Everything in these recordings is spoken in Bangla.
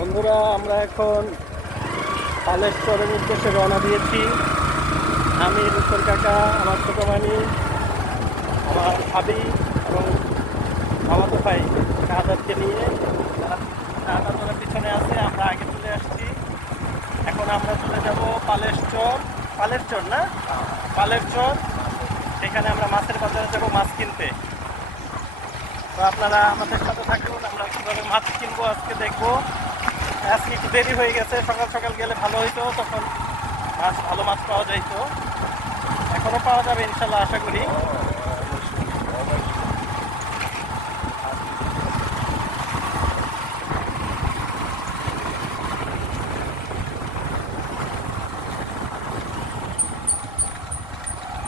বন্ধুরা, আমরা এখন পালেশ্বরের উদ্দেশ্যে রওনা দিয়েছি। আমি রুস্তম কাকা, আমার ছোট মানি, আমার ভাবি এবং মামাতো ভাই শাহাদাতকে নিয়ে। শাহাদাতের পিছনে আছে, আমরা আগে চলে আসছি। এখন আমরা চলে যাব পালেশ্বর না পালেশ্বর। সেখানে আমরা মাছের বাজারে যাব মাছ কিনতে। তো আপনারা আমাদের সাথে থাকুন, আমরা কীভাবে মাছ কিনবো আজকে দেখবো। আজকে একটু দেরি হয়ে গেছে, সকাল সকাল গেলে ভালো হইতো, তখন ভালো মাছ পাওয়া যাইতো। এখনও পাওয়া যাবে ইনশাল্লাহ, আশা করি।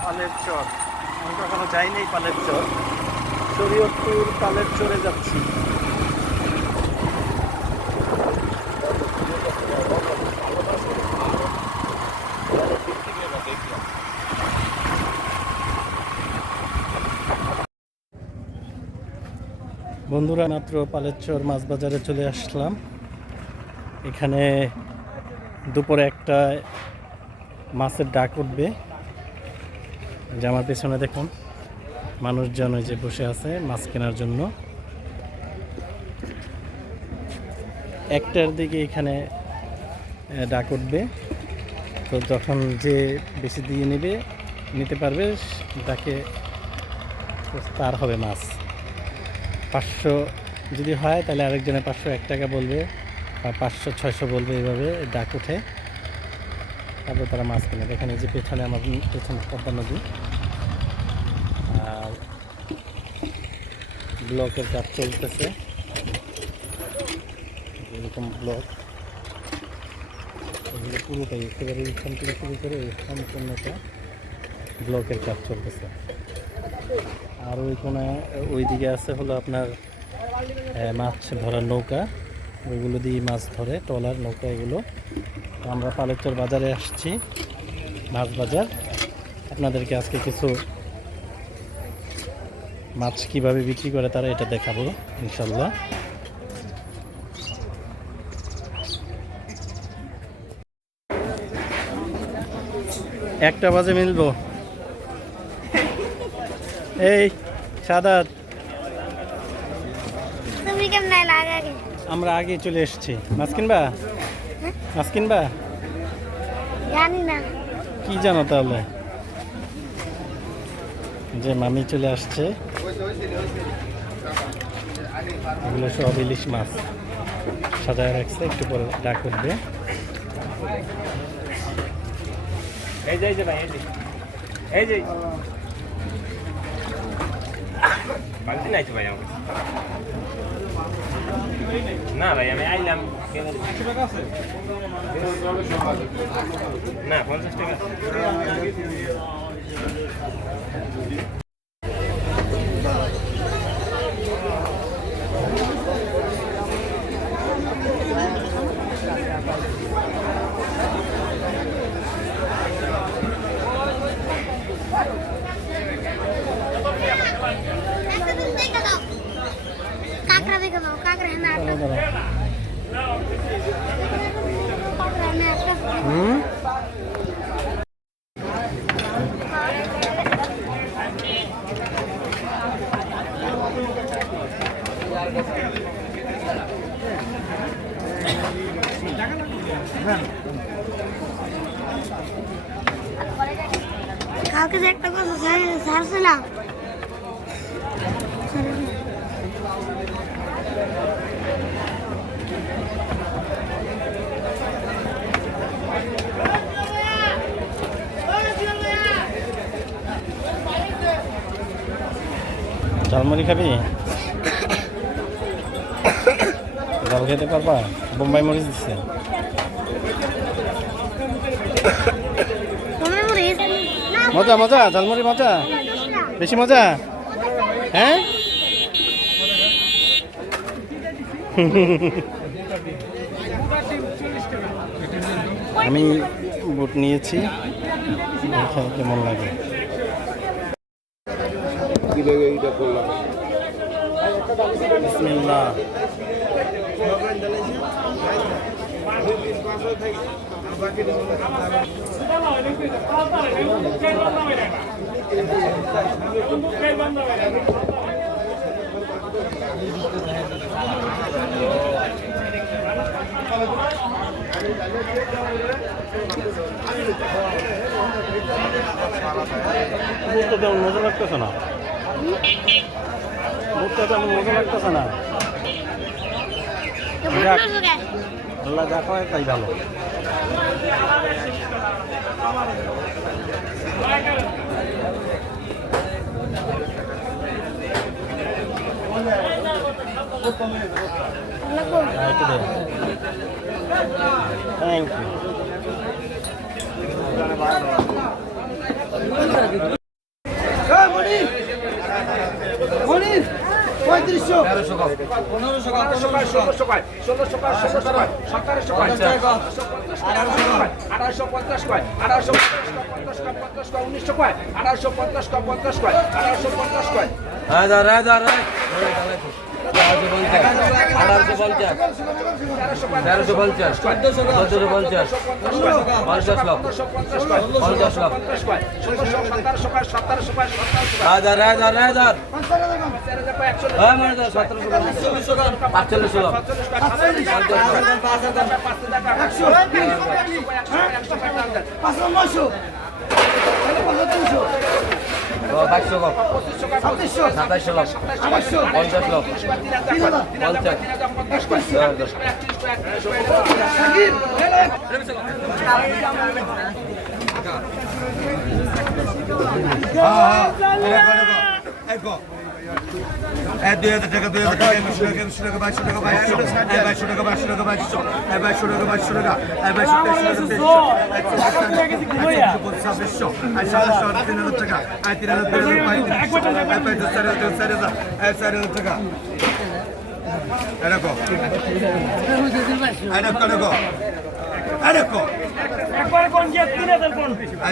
পালেশ্বর, আমি কখনো যাইনি পালেশ্বর। শরীয়তপুর পালেশ্বরে যাচ্ছি। বন্ধুরা, মাত্র পালেশ্বর মাছ বাজারে চলে আসলাম। এখানে দুপুরে একটা মাছের ডাক উঠবে। যে আমার পেছনে দেখুন, মানুষজন ওই যে বসে আছে মাছ কেনার জন্য। একটার দিকে এখানে ডাক উঠবে। তো যখন যে বেশি দিয়ে নিতে পারবে তাকে তার হবে মাছ। 500 যদি হয় তাহলে আরেকজনের 501 টাকা বলবে, বা 500-600 বলবে। এইভাবে ডাক উঠে, তারপর তারা মাছ কেনে। এখানে যে পেছনে আমার পেছনে পদ্মা নদী, আর ব্লকের কাজ চলতেছে। এরকম ব্লক, এগুলো পুরোটাই একেবারে এখান থেকে শুরু করে সম্পূর্ণটা ব্লকের কাজ চলতেছে। আর ওইদিকে আছে হলো আপনার মাছ ধরার নৌকা, ওইগুলো দিয়ে মাছ ধরে, ট্রলার নৌকা এগুলো। আমরা পালেশ্বর বাজারে আসছি, মাছ বাজার। আপনাদেরকে আজকে কিছু মাছ কিভাবে বিক্রি করে তারা এটা দেখাবো ইনশাল্লাহ। একটা বাজে মিলবো। এই সাদাত, আমরা আগে চলে এসেছি। মাছ কিনবা? মাছ কিনবা? জানি না। কি জানো তাহলে? যে মামি চলে আসছে, এগুলো সব ইলিশ মাছ সাজায় রাখছে, একটু পরে ডাক উঠবে। এই যে ভাই, এই যে বালতি নাই তো ভাই আমার না ভাই, আমি আইলাম না 50 টাকা। কালকে যে একটা কথা ছাড়ছিলাম, ঝালমুড়ি খাবি? ঝাল খেতে পারবা? বোম্বাই মরিচ দিচ্ছে। মজা মজা, ঝালমুড়ি মজা, বেশি মজা। হ্যাঁ, আমি বুট নিয়েছি, কেমন লাগে। বিসমিল্লাহ। মুখটা তেমন মজা লাগতেছে না, মুখটা তেমন মজা লাগতেছে না। আল্লাহ যা কয় তাই ভালো। Thank you. একবার কোন যে 3000 কোন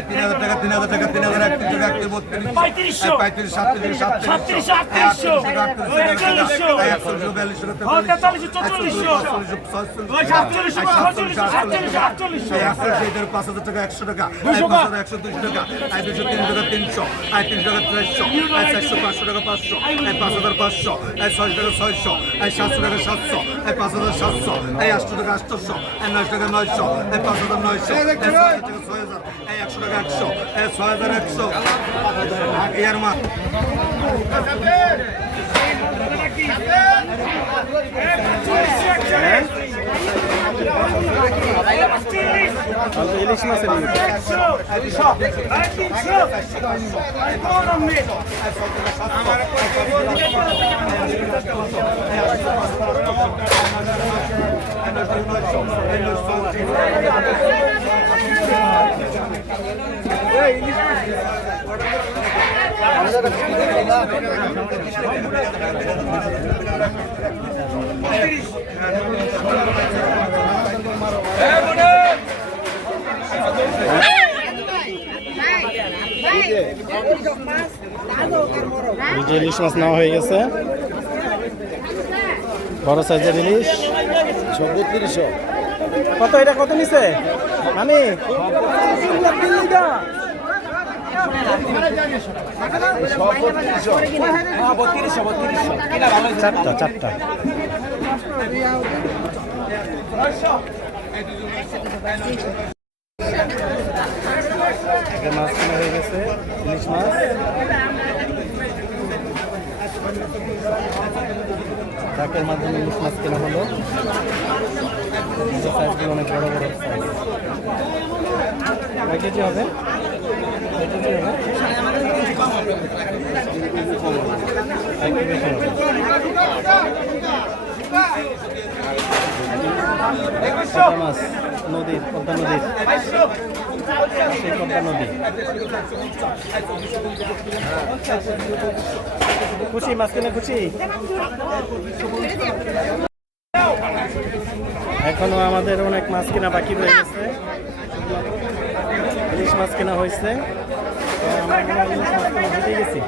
3000 টাকা 3000 টাকা 3000 31 টাকা 32 37 ইলিশ মাছের ইলিশ মাছ নেওয়া হয়ে গেছে, বড় সাইজের ইলিশ 3200। কত এটা কত নিছে আমি চারটা চারটা মাছ কেনা হয়ে গেছে, ইলিশ মাছ। ট্রাকের মাধ্যমে ইলিশ মাছ কেনা হলো। সাইজগুলো অনেক বড় বড় সাইজ। কয় কেজি হবে? কয় কেজি হবে? 1 কেজি বেশি হবে। পদ্মা মাছ নদীর, পদ্মা নদীর, সেই পদ্মা নদী। খুশি মাছ কিনে খুশি। এখনো আমাদের অনেক মাছ কেনা বাকি রয়ে গেছে। ইলিশ মাছ কেনা হয়েছে, আমরা ইলিশ মাছ কেনা জিতে গেছি।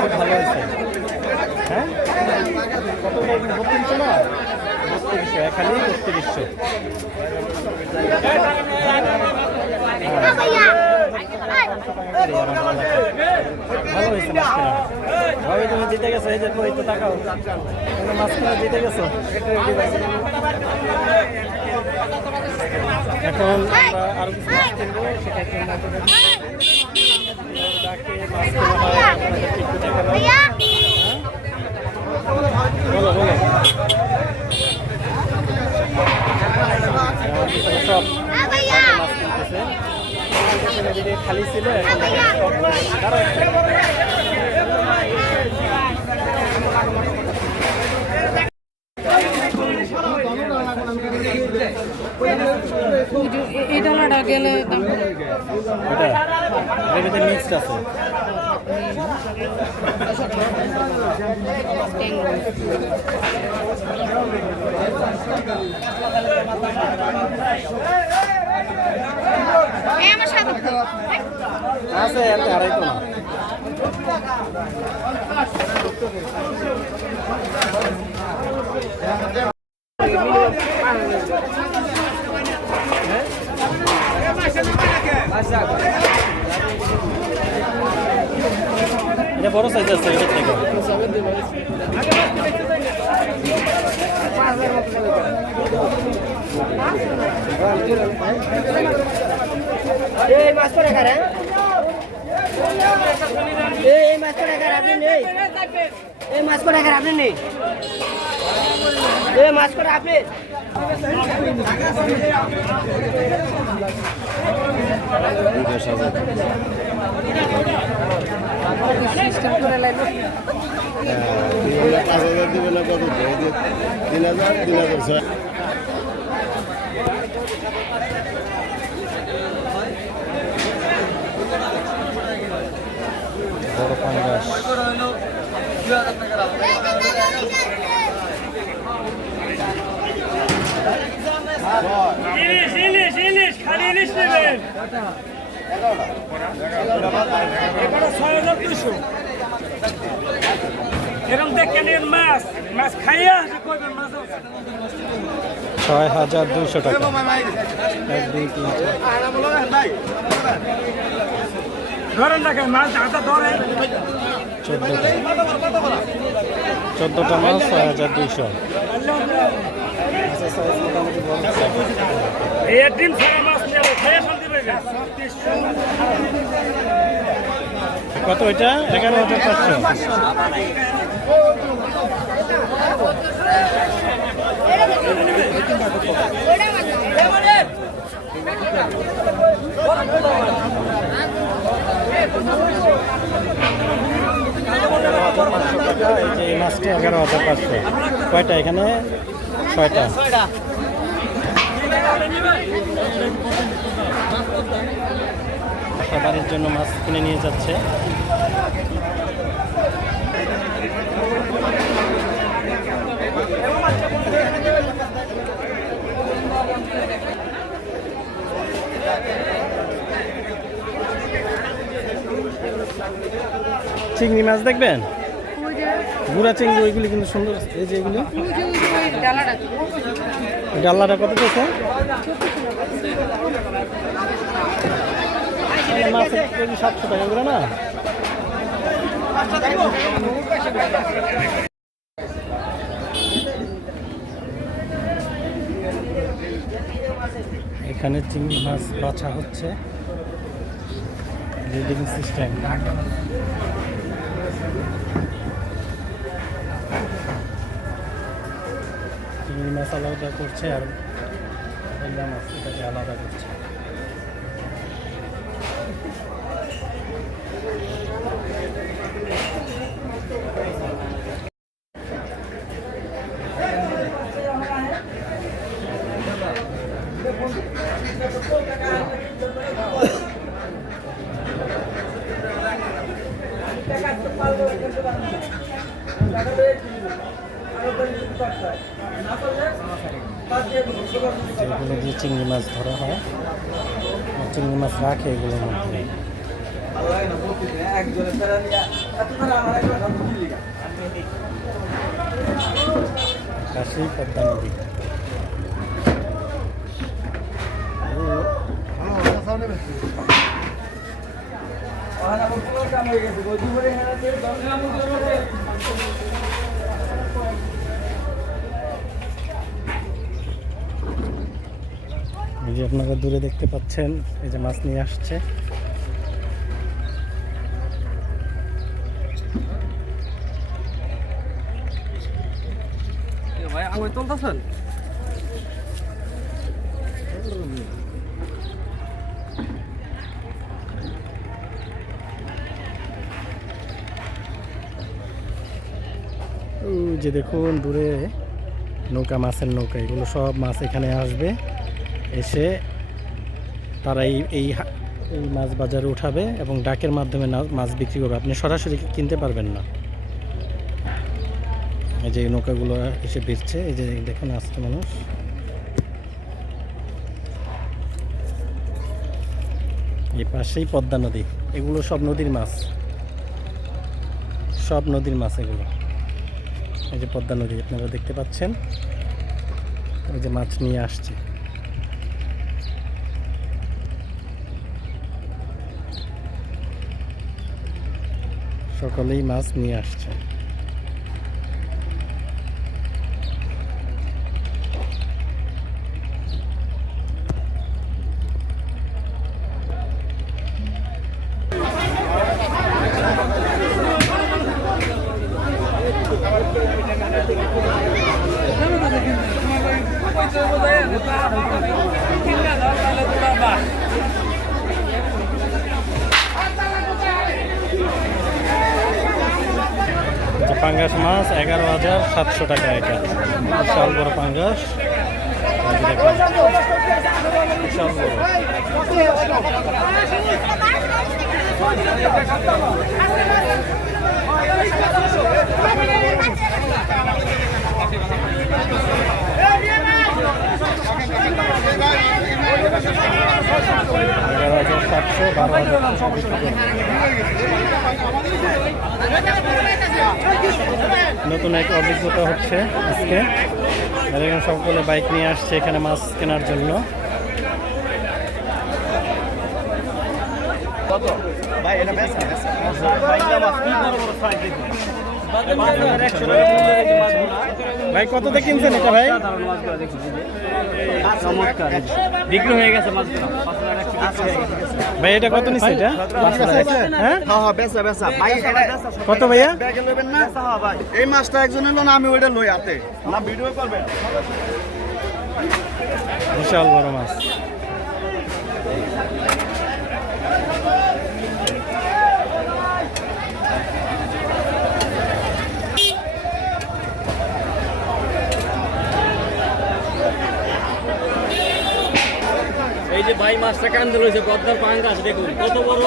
খুব ভালো হয়েছে, হ্যাঁ। কত 3200 না 3200 এখানে 3200 ভালো হয়েছে মাছ কেনা ভাবে তুমি জিতে গেছো এই যে কই তো টাকাও মাছ কিনে জিতে গেছো এখন আমরা আরো কিছু মাছ কিনবো সেটার জন্য ডাকে মাছ কেনা হয় আপনাদের একটু দেখাবো বলো বলো সব মাছ কিনতেছে খালি ছিল এই ডালাটা গেলে দাম মিক্সড আছে আছে এত আড়াই তো না এটা বড় সাইজ আছে এটা থেকে এই মাছ করে খারে এই মাছ করে খারে আপনি নেই এই মাছ করে খারে আপনি নেই এই মাছ করে আপনি সিস্টেম করে লাইলো 5000 দিবে না কত 3000 3000 বড় পাঙ্গাস ইলিশ ইলিশ খালি ইলিশ নেবেন এটা 6200 এরকম দেখেন এর মাছ মাছ খাইয়া কইবেন মাছ 6200 টাকা 1 2 3 ধরেন দেখেন মাছ হাতে ধরে 14টা মাছ 6200 এই ডিম ছাড়া মাছ নেব খেয়ে শান্তি পাইবেন কত এটা 11500 এই যে এই মাছটি 11500 কয়টা এখানে 6টা বাড়ির জন্য মাছ কিনে নিয়ে যাচ্ছে চিংড়ি মাছ দেখবেন গুড়া চিংড়ি ওইগুলি কিন্তু সুন্দর এই যে এগুলি ডাল্লাটা কত পেয়েছে মাছের কেজি 700 টাকা করে না এখানে চিংড়ি মাছ বাছা হচ্ছে রিডিং সিস্টেম চিংড়ি মাছ আলাদা করছে আর মাছ এটাকে আলাদা করছে এগুলো দিয়ে চিংড়ি মাছ ধরা হয় চিংড়ি মাছ রাখে এগুলোর মধ্যে পাশেই পদ্মা নদী। এই যে আপনারা দূরে দেখতে পাচ্ছেন, এই যে মাছ নিয়ে আসছে। ভাই আঙুল তুলতেছেন? ওই যে দেখুন দূরে নৌকা, মাছের নৌকা, এগুলো সব মাছ এখানে আসবে, এসে তারা এই মাছ বাজারে উঠাবে এবং ডাকের মাধ্যমে মাছ বিক্রি করবে। আপনি সরাসরি কিনতে পারবেন না। এই যে নৌকাগুলো এসে ভিড়ছে, এই যে দেখুন আসছে মানুষ। এই পাশেই পদ্মা নদী, এগুলো সব নদীর মাছ, সব নদীর মাছ এগুলো। এই যে পদ্মা নদী আপনারা দেখতে পাচ্ছেন, এই যে মাছ নিয়ে আসছে। সকলেই মাছ নিয়ে আসছে। পাঙ্গাস মাছ 11,700 টাকা এটা, বিশাল বড় পাঙ্গাস। বিশাল বড়। নতুন এক অভিজ্ঞতা হচ্ছে আজকে। এখানে সকলে বাইক নিয়ে আসছে এখানে মাছ কেনার জন্য। ভাই কত দিয়ে কিনছেন এটা ভাই? বিক্রি হয়ে গেছে মাছগুলো। ভাই এটা কত নিচ্ছে এটা? হ্যাঁ কত ভাইয়া? এই মাছটা একজন এলো না, আমি ওইটা লই হাতে না, ভিডিও করবেন। বিশাল বড় মাছ। এই যে ভাই মাছটা কান্দে রয়েছে, পদ্মার পাঙ্গাস দেখুন কত বড়,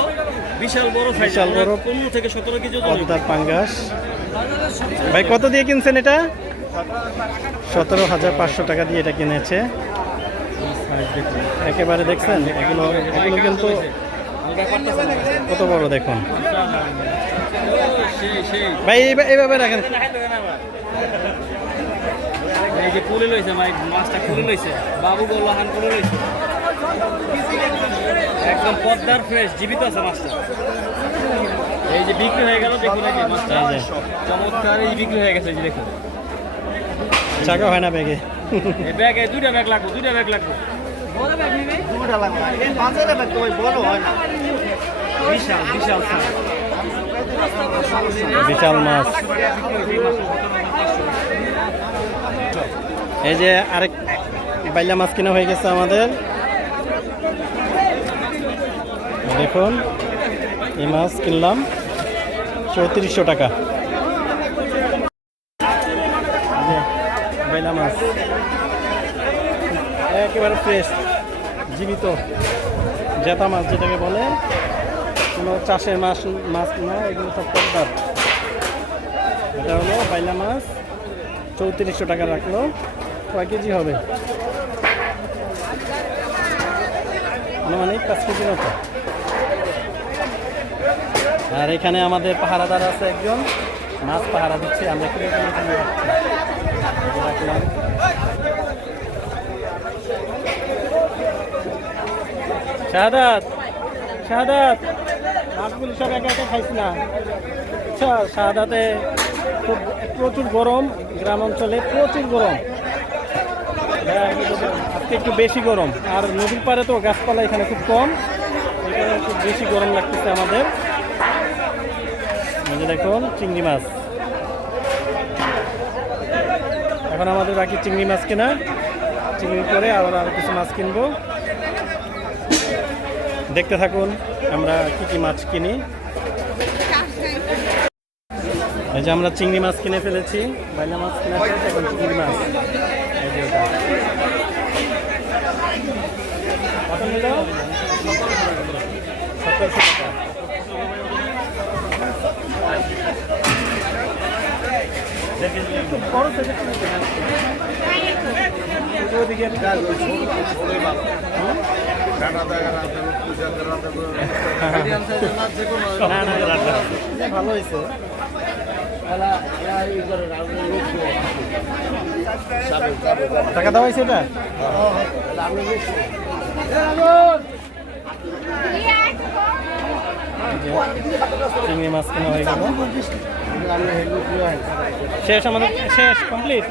বিশাল বড় সাইজ, বিশাল বড় 15 থেকে 17 কেজি ওজন। পদ্মার পাঙ্গাস। ভাই কত দিয়ে কিনছেন এটা? 17,500 টাকা দিয়ে এটা কিনেছে। একেবারে দেখছেন এগুলো কিন্তু কত বড় দেখুন ভাই। এইভাবে রাখেন। এই যে কুলে লইছে ভাই, মাছটা কুলে লইছে, বাবু গোল্লাহান কুলে লইছে, একদম পদ্মার ফ্রেশ, জীবিত আছে মাছটা। এই যে বিক্রি হয়ে গেল, দেখুন এই যে মাছটা চমৎকার, এই বিক্রি হয়ে গেছে। এই যে দেখুন, চাকা হয় না ব্যাগে। এই ব্যাগে দুইটা ব্যাগ লাগবে, দুইটা ব্যাগ লাগবে। বিশাল বিশাল বিশাল মাছ। এই যে আরেক বাইলা মাছ কিনা হয়ে গেছে আমাদের। দেখুন এই মাছ কিনলাম 3400 টাকা। বাইলা মাছ একেবারে ফ্রেশ, জীবিত জেতা মাছ যেটাকে বলে, কোনো চাষের মাছ না, এগুলো সব পদ্মার। এটা হলো বাইলা মাছ, 3400 টাকা রাখলো। কয় কেজি হবে? আনুমানিক 5 কেজির মতো। আর এখানে আমাদের পাহারাদার আছে একজন, মাছ পাহারা দিচ্ছে। আমরা কি রাখলাম। শাহাদাত, শাহাদাত, মাছগুলি সব একা একা খাইছি না। আচ্ছা, শাহাদাতে খুব প্রচুর গরম, গ্রাম অঞ্চলে প্রচুর গরম। হ্যাঁ, আজকে একটু বেশি গরম, আর নদীর পাড়ে তো গাছপালা এখানে খুব কম, এখানে খুব বেশি গরম লাগতেছে আমাদের। এই যে দেখুন চিংড়ি মাছ, এখন আমাদের বাকি চিংড়ি মাছ কেনা, চিংড়ি করে আর কিছু মাছ কিনবো। দেখতে থাকুন আমরা কি কি মাছ কিনি। এই যে আমরা চিংড়ি মাছ কিনে ফেলেছি, বাইলা মাছ কিনে ফেলেছি, এখন চিংড়ি মাছ। এই যে ওটা কত নিল? 1700 টাকা। একটু বড় থেকে ওদিকে না না ভালো হয়েছে। টাকা দেওয়া হয়েছে এটা? চিংড়ি মাছ কেনা হয়ে গেল, শেষ আমাদের, শেষ কমপ্লিট।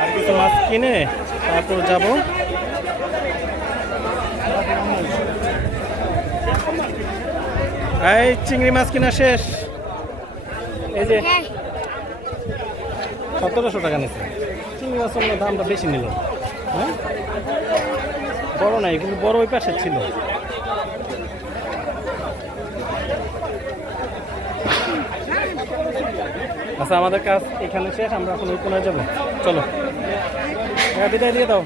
আর কিছু মাছ কিনে তারপর যাব। এই চিংড়ি মাছ কিনা শেষ। এই যে 1700 টাকা নিচ্ছে। চিংড়ি মাছের দামটা বেশি নিল। হ্যাঁ, বড় নাই কিন্তু বড় ওই পাশে ছিল। আচ্ছা, আমাদের কাজ এখানে শেষ, আমরা এখন ওই কোনায় যাবো। চলো, বিদায় দিয়ে দাও।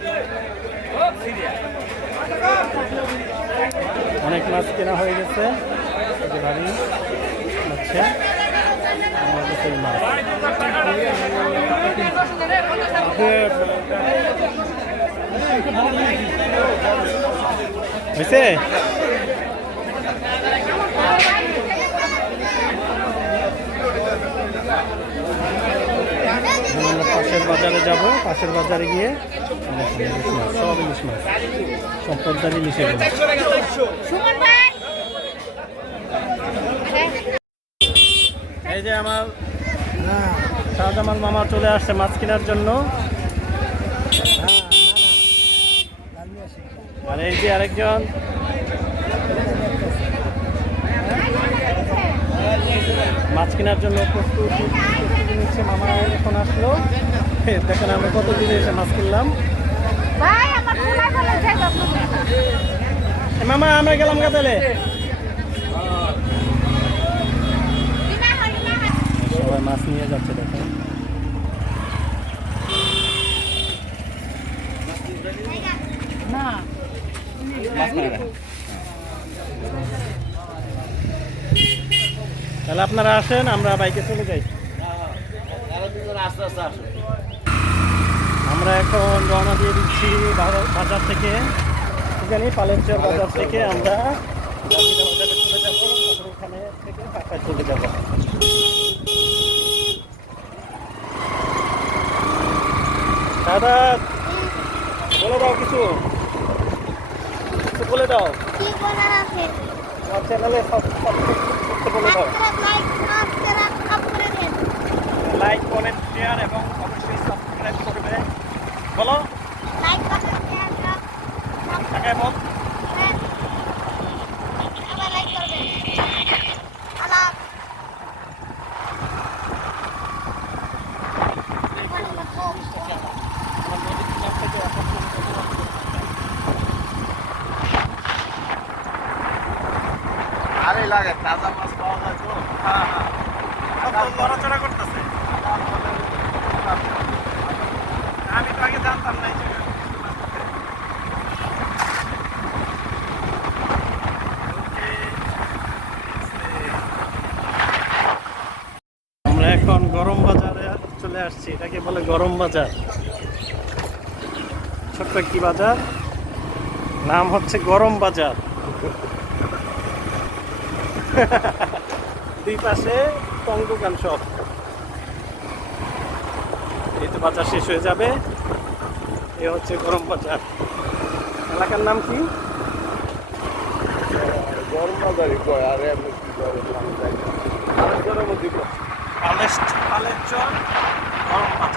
অনেক মাছ কেনা হয়ে গেছে, বাড়ি হচ্ছে আমাদের সেই মাছ। হয়েছে? আমরা পাশের বাজারে যাব, পাশের বাজারে গিয়ে ইলিশ মাছ, সব ইলিশ মাছ, সব পদ্মার ইলিশে গেল। এই যে আমার শাহজামাল মামা চলে আসছে মাছ কেনার জন্য। আর এই যে আরেকজন মাছ কেনার জন্য প্রস্তুতি নিচ্ছে। মামা এখন আসলো, দেখেন আমরা কত দিনে এসে মাছ কিনলাম। মামা আমরা গেলাম গাতালে। সবাই মাছ নিয়ে যাচ্ছে, দেখেন। তাহলে আপনারা আসেন, আমরা বাইকে চলে যাই। আমরা এখন রওনা দিয়ে দিচ্ছি বাজার থেকে, এখানে পালেরচর বাজার থেকে আমরা চলে যাবো, ওখানে থেকে ঢাকায় চলে যাবো। দাদা বলে দাও, কিছু বলে দাও, কি বলার আছে? আমার চ্যানেলে বলে দাও। লাইক, কমেন্ট, শেয়ার এবং অবশ্যই সাবস্ক্রাইব করবে। বলো, লাইক করবেন, শেয়ার করবেন, ঢাকায় বল। আবার লাইক করবেন। আল্লাহ আরে লাগে তাজা মাছ পাওয়া যায় তো। হ্যাঁ হ্যাঁ, লড়াচড়া করতেছে। আমি তো আগে জানতাম না। আমরা এখন গরম বাজারে চলে আসছি, এটাকে বলে গরম বাজার। ছোট্ট একটি বাজার, নাম হচ্ছে গরম বাজার। দুই পাশে টং দোকান সব। এই তো বাজার শেষ হয়ে যাবে। এ হচ্ছে গরম বাজার। এলাকার নাম কি? পালের চর গরম বাজার।